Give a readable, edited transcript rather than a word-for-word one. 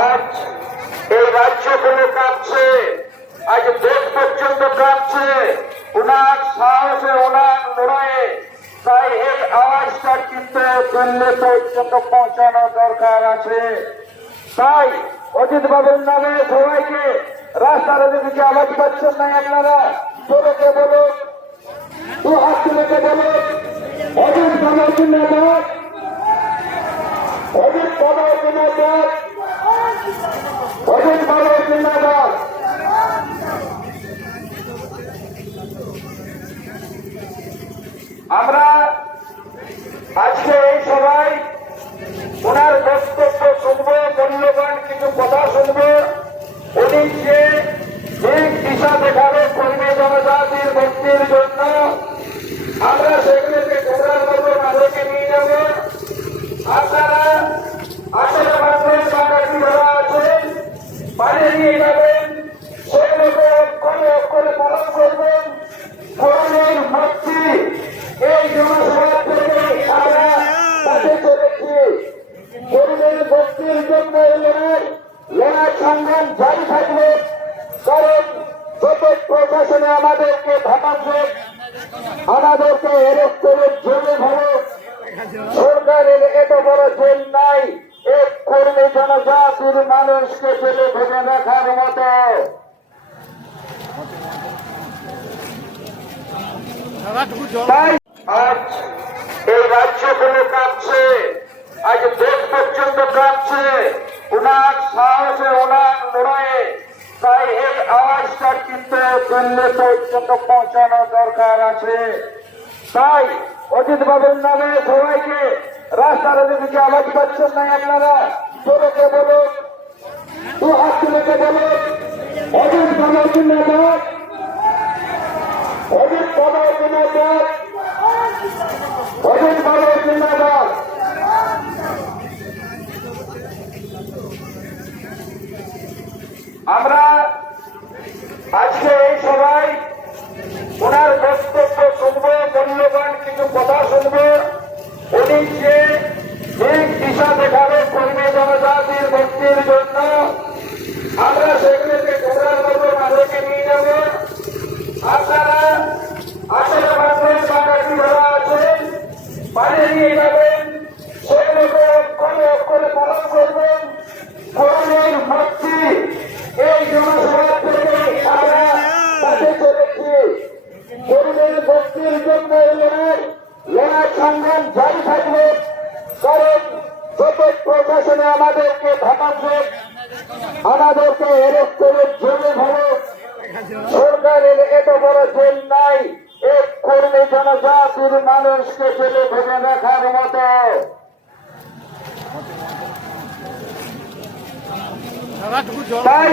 আজ এই রাজ্য কোনো কাঁপছে, আজ দেশ পর্যন্ত কাঁপছে ওনার সাহসে, ওনার লড়াইয়ে। তাই এই আওয়াজটা কিন্তু দিল্লি পর্যন্ত পৌঁছানো দরকার আছে। তাই অজিত বাবুর নামে সবাইকে রাস্তার দিকে আওয়াজ পাচ্ছেন না আপনারা, জোরে বলুন, দু হাত তুলে বলুন অজিত বাবুর জিন্দাবাদ, অজিত বাবুর জিন্দাবাদ, অজিত বাবুর জিন্দাবাদ। আমরা আজকে এই সবাই ওনার বক্তব্য শুনবো, মূল্যবান কিছু কথা শুনবো। উনি যে দিশা দেখাবে কর্মী জনজাতির মুক্তির জন্য, আমরা সেগুলোকে গোবরার মতো মাঝেকে নিয়ে যাব। আপনারা আসলে মানুষের বাঙালি ধরা আছেন, পানি নিয়ে যাবেন, সেগুলোকে অক্ষরে অক্ষরে পালন করবেন। কর্মীর মুক্তি এই জনসভা থেকে আমরা কাছে চলেছি। কর্মীর মুক্তির জন্য লড়াই সংগ্রাম জারি থাকবে। কারণ যত প্রশাসনে আমাদেরকে ধামাচ্ছে, আমাদেরকে এরেস্ট করে জেলে ভরে, সরকারের এত বড় জেল নাই এক কর্মী জনজাতির মানুষকে জেলে ভেবে রাখার মতো। তাই আজ এই রাজ্য কোনো কাঁপছে, আজ দেশ পর্যন্ত কাঁপছে ওনার সাহসে, ওনার লড়াইয়ে। তাই এই আওয়াজটা কিন্তু দিল্লি পর্যন্ত পৌঁছানো দরকার আছে। তাই অজিত বাবুর নামে সবাইকে রাস্তার দিকে আওয়াজ পাচ্ছেন না আপনারা, জোরে বলুন, দু হাত তুলে বলুন অজিত বাবুর জিন্দাবাদ, অজিত বাবুর জিন্দাবাদ, অজিত বাবুর জিন্দাবাদ। আমরা আজকে এই সবাই ওনার বক্তব্য শুনবো, মূল্যবান কিছু কথা শুনবো। উনি যে দিশা দেখাবে কর্মী জনজাতির মুক্তির জন্য, আমরা সেগুলোকে গোবরার মতো মাঝেকে নিয়ে যাব। আপনারা আসলে মানুষের বাঙালি ধরা আছেন, পানি নিয়ে যাবেন, সেগুলোকে অক্ষরে অক্ষরে পালন করবেন। কর্মীর মুক্তি এই জনসভা থেকে আমরা কাছে চলেছি। কর্মীর মুক্তির জন্য লড়াই সংগ্রাম জারি থাকবে। কারণ যত প্রশাসনে আমাদেরকে ধামাচ্ছে, আমাদেরকে এরেস্ট করে জেলে ভরে, সরকারের এত বড় জেল নাই এক কর্মী জনজাতির মানুষকে জেলে ভেবে রাখার মতো। তাই